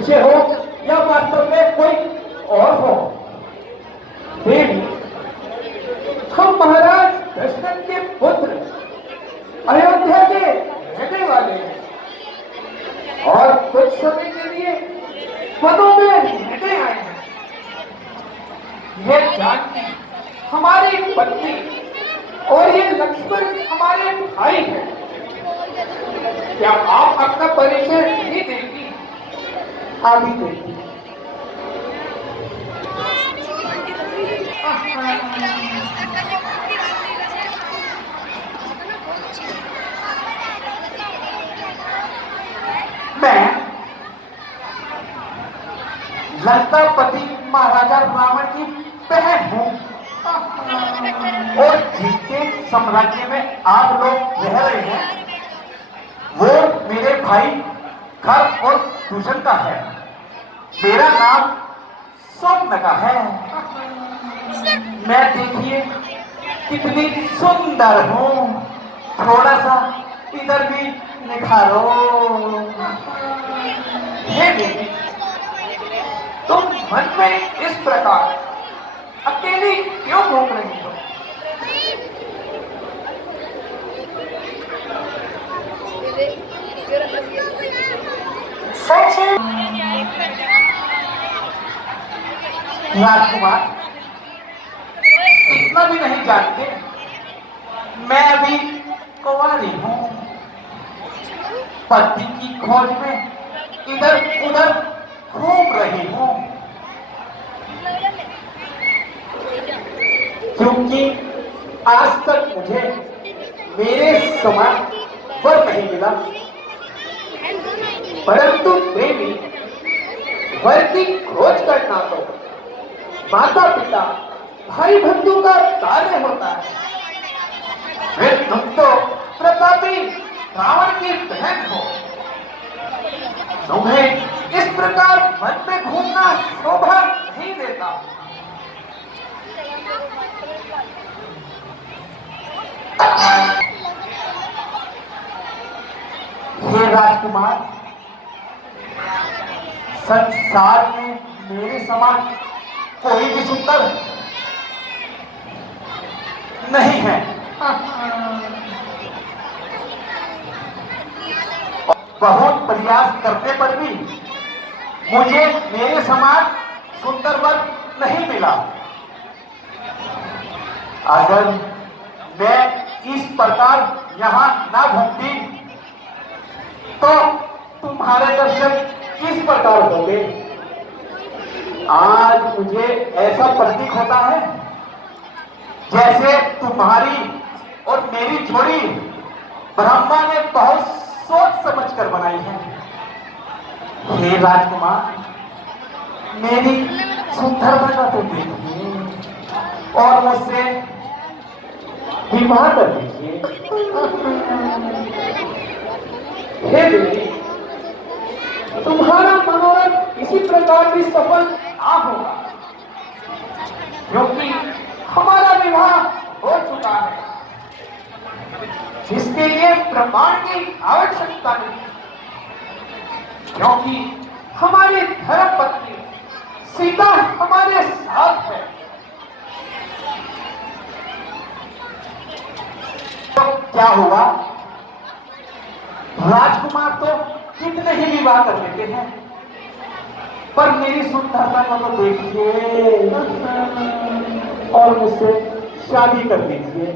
मनुष्य हो या वास्तव में कोई और हो, देवी हम महाराज दशरथ के पुत्र अयोध्या के रहने वाले हैं और कुछ समय के लिए वनों में रहने आए हैं। यह जानकी हमारी पत्नी और ये लक्ष्मण हमारे भाई हैं। क्या आप अपना परिचय नहीं देंगी? आप ही देंगी। मैं लंकापति महाराजा रावण की बहन हूँ और जिनके साम्राज्य में आप लोग रह रहे हैं वो मेरे भाई खर और दूषण का है। मेरा नाम स्वप्न का है। मैं देखिए कितनी सुंदर हूँ, थोड़ा सा इधर भी निखारो। हे देवी, तुम मन में इस प्रकार अकेली क्यों घूम रही हो? राजकुमार इतना भी नहीं जानते, मैं अभी कुंवारी हूँ, पति की खोज में इधर उधर घूम रही हूँ, क्योंकि आज तक मुझे मेरे समान वर नहीं मिला। परंतु देवी, वर की खोज करना तो माता पिता भाई बंधु का कार्य होता है। वे तुम तो प्रतापी रावण की बहन हो, तुम्हें इस प्रकार मन में घूमना शोभा नहीं देता। हे राजकुमार, संसार में मेरे समान कोई भी सुंदर नहीं है। बहुत प्रयास करने पर भी मुझे मेरे समान सुंदर वर नहीं मिला। अगर मैं इस प्रकार यहाँ ना घूमती तो तुम्हारे दर्शन किस प्रकार होंगे? आज मुझे ऐसा प्रतीक होता है जैसे तुम्हारी और मेरी जोड़ी ब्रह्मा ने बहुत सोच समझ कर बनाई है। हे राजकुमार, मेरी सुंदरता तो देखिए और मुझसे विवाह कर लीजिए। हे देवी, तुम्हारा मनोरथ इसी प्रकार भी सफल ना होगा, क्योंकि हमारा विवाह हो चुका है, जिसके लिए प्रमाण की आवश्यकता नहीं, क्योंकि हमारी धर्म पत्नी सीता हमारे साथ है। तो क्या हुआ? राजकुमार तो कितने ही विवाह कर लेते हैं, पर मेरी सुंदरता को तो देखिए और मुझसे शादी कर दीजिए।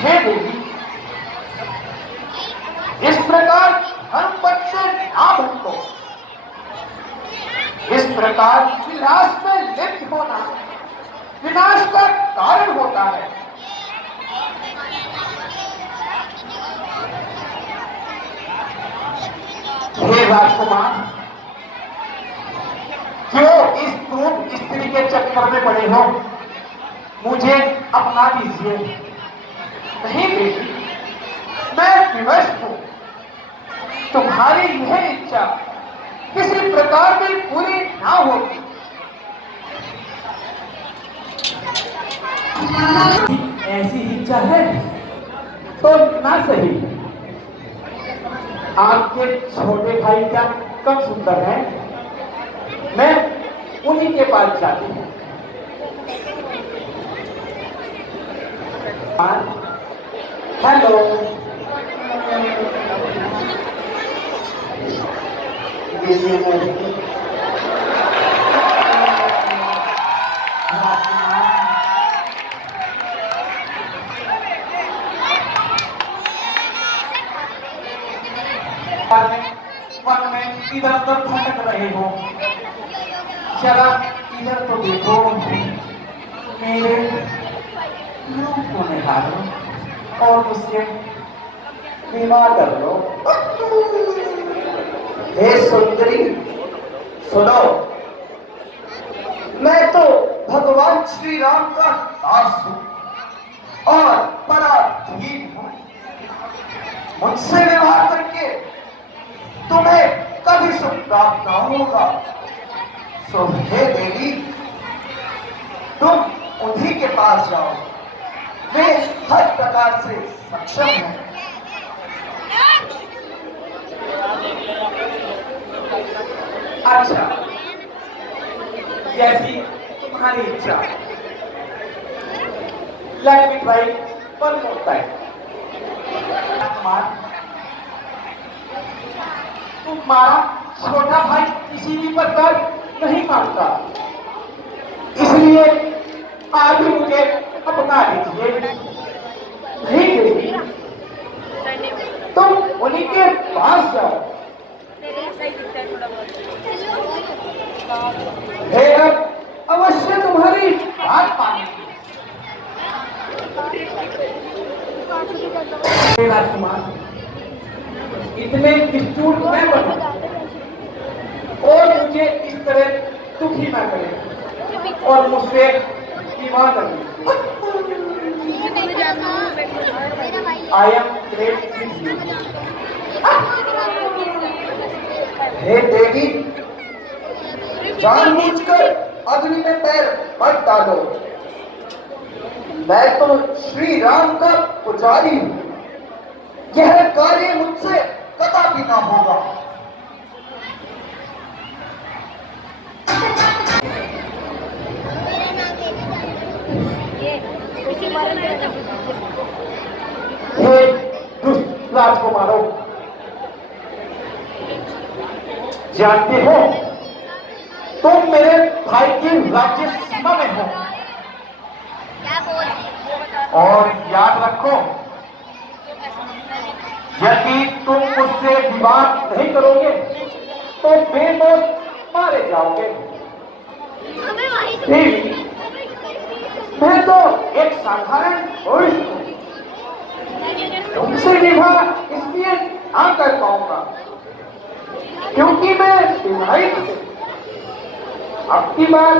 हे देवी, इस प्रकार धर्म पथ से ना भटको। इस प्रकार विलास में लिप्त होना विनाश का कारण होता है। हे राजकुमार, क्यों इस क्रूर स्त्री के चक्कर में पड़े हो? मुझे अपना लीजिए। नहीं बेटी, मैं विवश हूं। तुम्हारी यह इच्छा किसी प्रकार की पूरी ना होगी। ऐसी इच्छा है तो ना सही, आपके छोटे भाई क्या कम सुंदर हैं? मैं उन्हीं के पास जाती हूँ। हेलो, वन में इधर उधर भटक रहे हो, जरा इधर तो देखो, मेरे रूप को निहारो और मुझसे विवाह कर लो। हे सुंदरी, सुनो, मैं तो भगवान श्री राम का दास हूं और पराधीन हूं। मुझसे विवाह करके तुम्हें कभी सुख प्राप्त न होगा। सो हे देवी, तुम उन्हीं के पास जाओ, वे हर प्रकार से सक्षम हैं। अच्छा, जैसी तुम्हारी इच्छा। Let me try one more time. तुम्हारा छोटा भाई किसी भी प्रकार नहीं मानता, इसलिए आज ही मुझे अपना लीजिए। नहीं, तुम उन्हीं के पास जाओ। अवश्य तुम्हारी बात मानेंगे। राजकुमार, इतने निष्ठुर न बनो और मुझे इस तरह दुखी न करें और मुझसे विवाह कर दीजिए। I am great with you. हे देवी, जानबूझकर अग्नि में पैर मत डालो। मैं तो श्री राम का पुजारी हूं, यह कार्य मुझसे कदापि ना होगा। हे दुष्ट राजकुमारों, जानते हो तुम मेरे भाई की राज्य सीमा में हो, और याद रखो, यदि तुम मुझसे विवाह नहीं करोगे तो बेमौत मारे जाओगे। ठीक, मैं तो एक साधारण पुरुष हूं, तुमसे विवाह इसलिए ना कर पाऊंगा क्योंकि मैं विवाहित हूं। अब की बार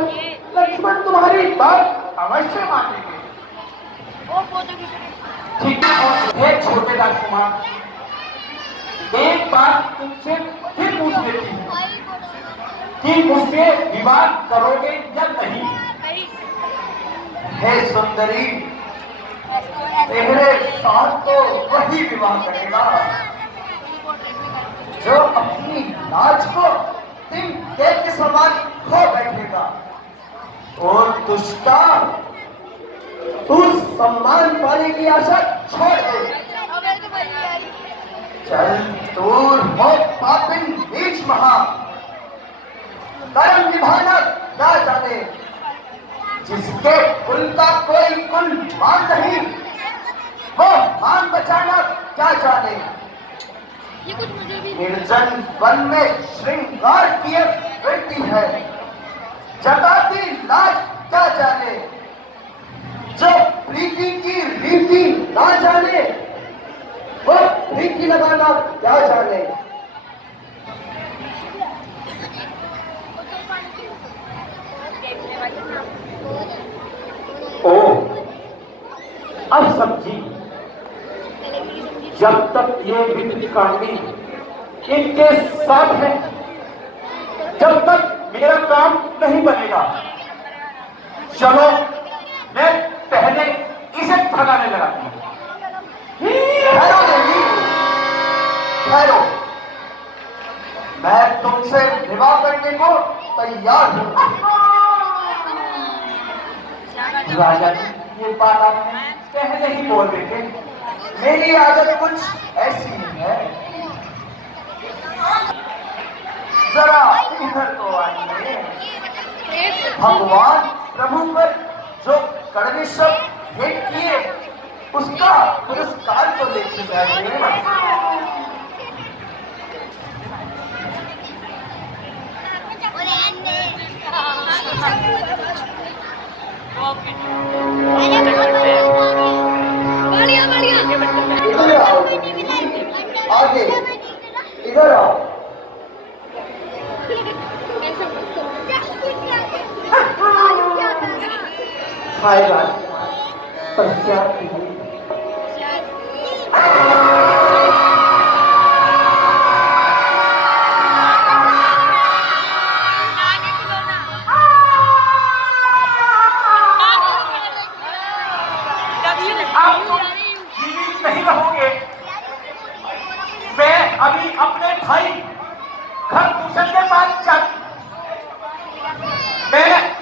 लक्ष्मण तुम्हारी बात अवश्य मानेंगे। ठीक है छोटे राजकुमार, एक बात तुमसे फिर पूछ लेती हूँ कि मुझसे विवाह करोगे या नहीं? हे सुंदरी, तेरे साथ तो वही विवाह करेगा जो अपनी लाज को दिन के समान खो बैठेगा। और दुष्टा, तू सम्मान पाने की आशा छोड़ दे। चल दूर हो पापिन नीच महा, कर्म निभाना क्या जाने, जिसके कुल का कोई कुल मान नहीं, वो मान बचाना क्या जाने। निर्जन वन में श्रृंगार किए फिरती है, जताती लाज क्या जाने, जो प्रीति की रीति ना जाने, वो प्रीति लगाना क्या जाने। ओ, अब समझी, जब तक ये विकृतिकामी इनके साथ है, जब तक मेरा काम नहीं बनेगा। चलो मैं पहले इसे भगाने लगा। ठहरो देवी, ठहरो। तैयार हो। राजा जी, ये बात आपने पहले ही बोल देते। मेरी आदत कुछ ऐसी ही है। जरा इधर तो आइए। भगवान प्रभु पर जो कड़वे शब्द भेंट किए उसका पुरस्कार तो लेके जाइए। इधर आओ, आगे इधर आओ। हाय राजकुमार, पश्चात कीजिए। आप तो जीवित नहीं रहोगे। मैं अभी अपने भाई खरदूषण के पास मैं